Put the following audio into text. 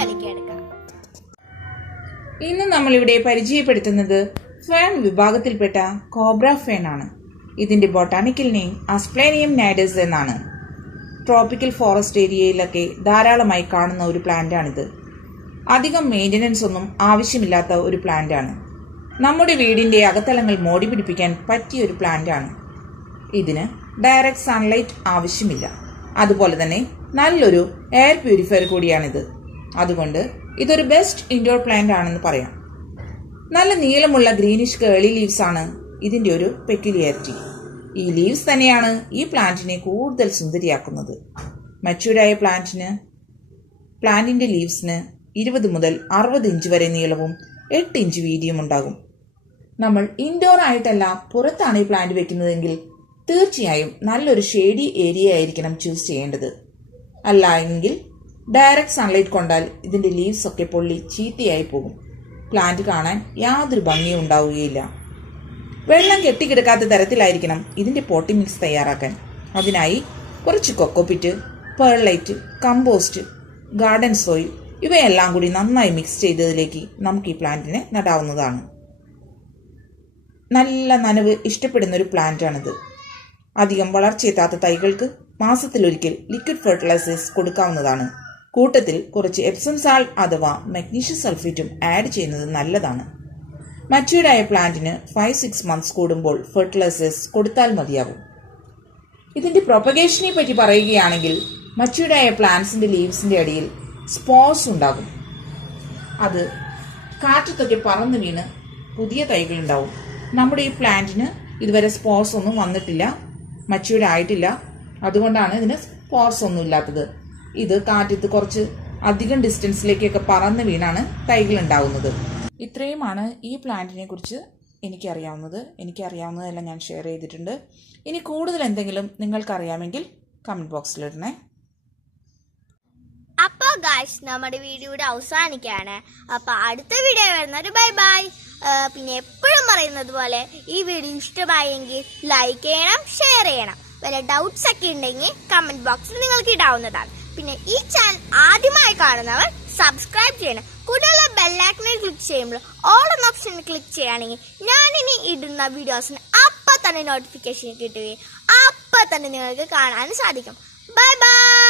വീഡിയോയിലേക്ക് എടുക്കാം. ഇന്ന് നമ്മളിവിടെ പരിചയപ്പെടുത്തുന്നത് ഫേൺ വിഭാഗത്തിൽപ്പെട്ട കോബ്ര ഫേൺ ആണ്. ഇതിന്റെ ബൊട്ടാണിക്കൽ നെയിം അസ്പ്ലേനിയം നാഡസ് എന്നാണ്. ട്രോപ്പിക്കൽ ഫോറസ്റ്റ് ഏരിയയിലൊക്കെ ധാരാളമായി കാണുന്ന ഒരു പ്ലാന്റ് ആണിത്. അധികം മെയിൻ്റനൻസ് ഒന്നും ആവശ്യമില്ലാത്ത ഒരു പ്ലാന്റ് ആണ്. നമ്മുടെ വീടിന്റെ അകത്തളങ്ങൾ മോടി പിടിപ്പിക്കാൻ പറ്റിയ ഒരു പ്ലാന്റ് ആണ്. ഇതിന് ഡയറക്റ്റ് സൺലൈറ്റ് ആവശ്യമില്ല. അതുപോലെ തന്നെ നല്ലൊരു എയർ പ്യൂരിഫയർ കൂടിയാണിത്. അതുകൊണ്ട് ഇതൊരു ബെസ്റ്റ് ഇൻഡോർ പ്ലാന്റ് ആണെന്ന് പറയാം. നല്ല നീളമുള്ള ഗ്രീനിഷ് കേളി ലീവ്സ് ആണ് ഇതിന്റെ ഒരു പെക്യുലിയാരിറ്റി. ഈ ലീവ്സ് തന്നെയാണ് ഈ പ്ലാന്റിനെ കൂടുതൽ സുന്ദരിയാക്കുന്നത്. മച്യൂർഡായ പ്ലാന്റിന്റെ ലീവ്സിന് 20 മുതൽ 60 ഇഞ്ച് വരെ നീളവും 8 ഇഞ്ച് വീതിയും ഉണ്ടാകും. നമ്മൾ ഇൻഡോർ ആയിട്ടല്ല പുറത്താണ് ഈ പ്ലാന്റ് വെക്കുന്നതെങ്കിൽ തീർച്ചയായും നല്ലൊരു ഷേഡി ഏരിയ ആയിരിക്കണം ചൂസ് ചെയ്യേണ്ടത്. അല്ല എങ്കിൽ ഡയറക്റ്റ് സൺലൈറ്റ് കൊണ്ടാൽ ഇതിന്റെ ലീവ്സ് ഒക്കെ പൊള്ളി ചീത്തയായി പോകും. പ്ലാന്റ് കാണാൻ യാതൊരു ഭംഗിയും ഉണ്ടാവുകയില്ല. വെള്ളം കെട്ടിക്കിടക്കാത്ത തരത്തിലായിരിക്കണം ഇതിന്റെ പോട്ടി മിക്സ് തയ്യാറാക്കാൻ. അതിനായി കുറച്ച് cocopeat, perlite, compost, garden soil ഇവയെല്ലാം കൂടി നന്നായി മിക്സ് ചെയ്തതിലേക്ക് നമുക്ക് ഈ പ്ലാന്റിനെ നടാവുന്നതാണ്. നല്ല നനവ് ഇഷ്ടപ്പെടുന്ന ഒരു പ്ലാന്റ് ആണിത്. അധികം വളർച്ചയെത്താത്ത തൈകൾക്ക് മാസത്തിലൊരിക്കൽ ലിക്വിഡ് ഫെർട്ടിലൈസേഴ്സ് കൊടുക്കാവുന്നതാണ്. കൂട്ടത്തിൽ കുറച്ച് എപ്സം സാൾട്ട് അഥവാ മഗ്നീഷ്യം സൾഫേറ്റും ആഡ് ചെയ്യുന്നത് നല്ലതാണ്. മച്യൂർഡായ പ്ലാന്റിന് 5-6 മന്ത്സ് കൂടുമ്പോൾ ഫെർട്ടിലൈസേഴ്സ് കൊടുത്താൽ മതിയാകും. ഇതിന്റെ പ്രൊപ്പഗേഷനെ പറ്റി പറയുകയാണെങ്കിൽ മച്യൂർഡായ പ്ലാന്റ്സിന്റെ ലീവ്സിന്റെ അടിയിൽ സ്പോർസ് ഉണ്ടാകും. അത് കാറ്റത്തൊക്കെ പറന്നു വീണ് പുതിയ തൈകൾ ഉണ്ടാവും. നമ്മുടെ ഈ പ്ലാന്റിന് ഇതുവരെ സ്പോർസ് ഒന്നും വന്നിട്ടില്ല, മച്യൂർഡ് ആയിട്ടില്ല. അതുകൊണ്ടാണ് ഇതിന് സ്പോർസ് ഒന്നും ഇല്ലാത്തത്. ഇത് കാറ്റത്ത് കുറച്ച് അധികം ഡിസ്റ്റൻസിലേക്കൊക്കെ പറന്ന് വീണാണ് തൈകൾ ഉണ്ടാവുന്നത്. ഇത്രയുമാണ് ഈ പ്ലാന്റിനെ കുറിച്ച് എനിക്കറിയാവുന്നതെല്ലാം ഞാൻ ഷെയർ ചെയ്തിട്ടുണ്ട്. ഇനി കൂടുതൽ എന്തെങ്കിലും നിങ്ങൾക്കറിയാമെങ്കിൽ കമന്റ് ബോക്സിലിടണേ. അപ്പോൾ ഗായ്സ്, നമ്മുടെ വീഡിയോയുടെ അവസാനിക്കുകയാണ്. അപ്പോൾ അടുത്ത വീഡിയോ വരുന്നത് ബൈ ബൈ. പിന്നെ എപ്പോഴും പറയുന്നത് പോലെ ഈ വീഡിയോ ഇഷ്ടമായെങ്കിൽ ലൈക്ക് ചെയ്യണം, ഷെയർ ചെയ്യണം. വല്ല ഡൗട്ട്സ് ഒക്കെ ഉണ്ടെങ്കിൽ കമന്റ് ബോക്സിൽ നിങ്ങൾക്ക് ഇടാവുന്നതാണ്. പിന്നെ ഈ ചാനൽ ആദ്യമായി കാണുന്നവർ സബ്സ്ക്രൈബ് ചെയ്യണം. കൂടെയുള്ള ബെല്ലൈക്കണിൽ ക്ലിക്ക് ചെയ്യുമ്പോൾ ഓൾ എന്ന ഓപ്ഷനിൽ ക്ലിക്ക് ചെയ്യുകയാണെങ്കിൽ ഞാനിനി ഇടുന്ന വീഡിയോസിന് അപ്പം തന്നെ നോട്ടിഫിക്കേഷൻ കിട്ടുകയും അപ്പം തന്നെ നിങ്ങൾക്ക് കാണാൻ സാധിക്കും. Bye bye.